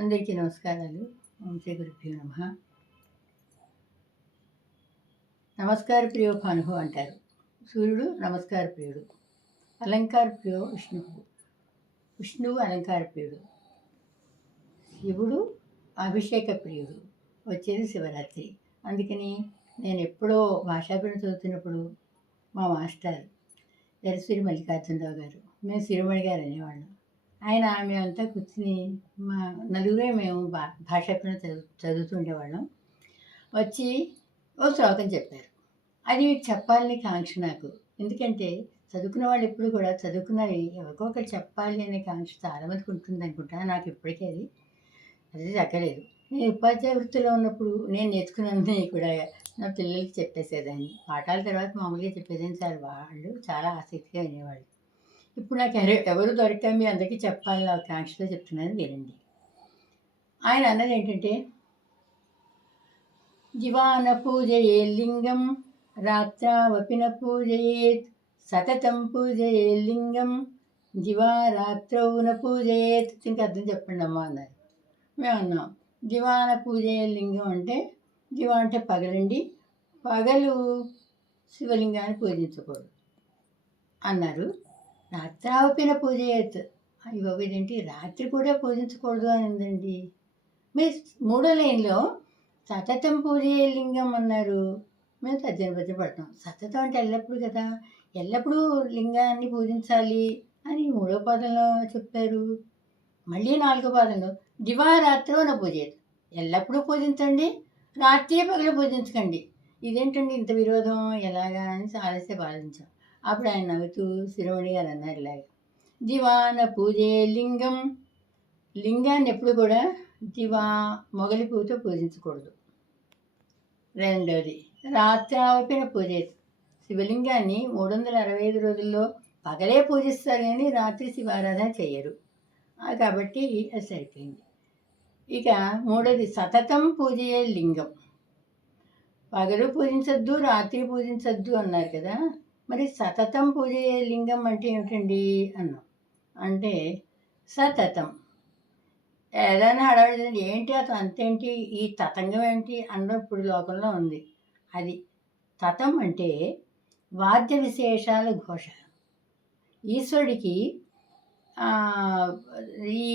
అందరికీ నమస్కారాలు. ఓం శ్రీ గురుభ్యో నమః. నమస్కార ప్రియో భానుః అంటారు. సూర్యుడు నమస్కార ప్రియుడు. అలంకార ప్రియో విష్ణువు. విష్ణువు అలంకార ప్రియుడు. శివుడు అభిషేక ప్రియుడు. వచ్చేది శివరాత్రి. అందుకని నేను ఎప్పుడో భాషాపీఠం చదువుతున్నప్పుడు మా మాస్టర్ ఎరసూరి మల్లికార్జునరావు గారు, మేము శిరోమణి గారు అనేవాళ్ళం. ఆయన మేమంతా కూర్చుని మా నలుగురే మేము భాషాపీఠం చదువుతుండేవాళ్ళం. వచ్చి ఓ శ్లోకం చెప్పారు. అది మీకు చెప్పాలని కాంక్ష నాకు. ఎందుకంటే చదువుకున్న వాళ్ళు ఎప్పుడు కూడా చదువుకున్నవి ఎవరికో ఒకరు చెప్పాలి అనే కాంక్ష చాలామందికి ఉంటుంది అనుకుంటా. నాకు ఇప్పటికీ అది తగ్గలేదు. నేను ఉపాధ్యాయ వృత్తిలో ఉన్నప్పుడు నేను నేర్చుకున్నది కూడా నా పిల్లలకి చెప్పేసేదాన్ని. పాఠాల తర్వాత మామూలుగా చెప్పేదాన్ని సార్. వాళ్ళు చాలా ఆసక్తిగా వినేవాళ్ళు. ఇప్పుడు నాకు ఎవరు దొరికా మీ అందరికీ చెప్పాలని ఒక కాంక్షలో చెప్తున్నాను, వినండి. ఆయన అన్నది ఏంటంటే, జివాన పూజయే లింగం రాత్రావపిన పూజయేత్, సతతం పూజయే లింగం జివా రాత్రౌన పూజయేత్. ఇంకా అర్థం చెప్పండి అమ్మా అన్నారు. మేము అన్నాం, జివాన పూజయే లింగం అంటే, జివా అంటే పగలండి, పగలు శివలింగాన్ని పూజించకూడదు అన్నారు. రాత్రావపిన పూజయేత్, అయ్యో ఇదేంటి రాత్రి కూడా పూజించకూడదు అని ఉందండి. మీరు మూడో లైన్లో సతతం పూజయే లింగం అన్నారు. మేము తర్జన పడతాం. సతతం అంటే ఎల్లప్పుడూ కదా, ఎల్లప్పుడూ లింగాన్ని పూజించాలి అని మూడో పాదంలో చెప్పారు. మళ్ళీ నాలుగో పాదంలో దివారాత్రోన పూజేది, ఎల్లప్పుడూ పూజించండి, రాత్రి పగలు పూజించకండి. ఇదేంటండి ఇంత విరోధం, ఎలాగా అని చాలాసేపు ఆలోచించాం. అప్పుడు ఆయన నవ్వుతూ శిరోమణి గారు అన్నారు ఇలాగ, దివాన పూజే లింగం, లింగాన్ని ఎప్పుడు కూడా దివా మొగలి పువ్వుతో పూజించకూడదు. రెండోది రాత్రావపిన పూజ, శివలింగాన్ని 365 రోజుల్లో పగలే పూజిస్తారు కానీ రాత్రి శివారాధన చేయరు. కాబట్టి అది సరిపోయింది. ఇక మూడోది సతతం పూజయే లింగం, పగలు పూజించద్దు రాత్రి పూజించద్దు అన్నారు కదా, మరి సతతం పూజయే లింగం అంటే ఏమిటండి అన్నాం. అంటే సతతం ఏదైనా హడావిడి ఏంటి అతను అంతేంటి, ఈ తతంగం ఏంటి అన్న ఇప్పుడు లోకంలో ఉంది. అది తతం అంటే వాద్య విశేషాల ఘోష. ఈశ్వరుడికి ఈ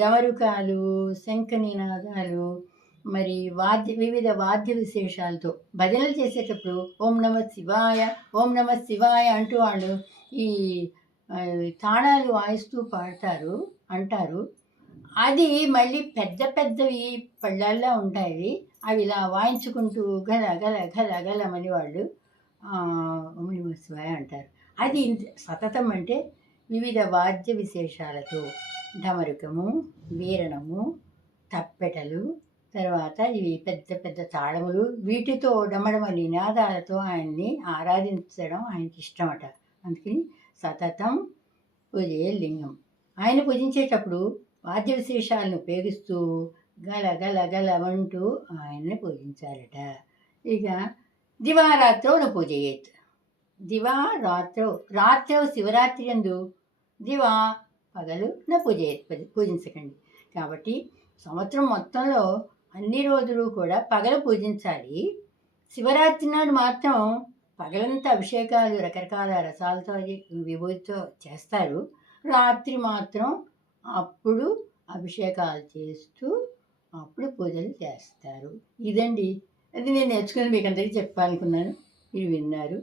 డమరుకాలు, శంఖ నినాదాలు, మరి వివిధ వాద్య విశేషాలతో భజనలు చేసేటప్పుడు ఓం నమ శివాయ, ఓం నమ శివాయ అంటూ వాళ్ళు ఈ తాళాలు వాయిస్తూ పాడతారు అంటారు. అది మళ్ళీ పెద్ద పెద్దవి పళ్ళాల్లో ఉంటాయి. అవి ఇలా వాయించుకుంటూ గల గల గల గలమని వాళ్ళు ఓం నమ శివాయ అంటారు. అది సతతం అంటే వివిధ వాద్య విశేషాలతో డమరుకము, వీరణము, తప్పెటలు, తర్వాత ఇవి పెద్ద పెద్ద తాళములు, వీటితో డమడమ నినాదాలతో ఆయన్ని ఆరాధించడం ఆయనకి ఇష్టమట. అందుకని సతతం పూజే లింగం. ఆయన పూజించేటప్పుడు వాద్య విశేషాలను ఉపయోగిస్తూ గల గల గలమంటూ ఆయన్ని పూజించాలట. ఇక దివారాత్రౌన పూజయేత్, దివా రాత్రౌ శివరాత్రి యందు దివా పగలు నా పూజించకండి. కాబట్టి సంవత్సరం మొత్తంలో అన్ని రోజులు కూడా పగలు పూజించాలి. శివరాత్రి నాడు మాత్రం పగలంతా అభిషేకాలు రకరకాల రసాలతో విభూతితో చేస్తారు. రాత్రి మాత్రం అప్పుడు అభిషేకాలు చేస్తూ అప్పుడు పూజలు చేస్తారు. ఇదండి, అది నేను నేర్చుకుని మీకు అందరికీ చెప్పాలనుకున్నాను. మీరు విన్నారు.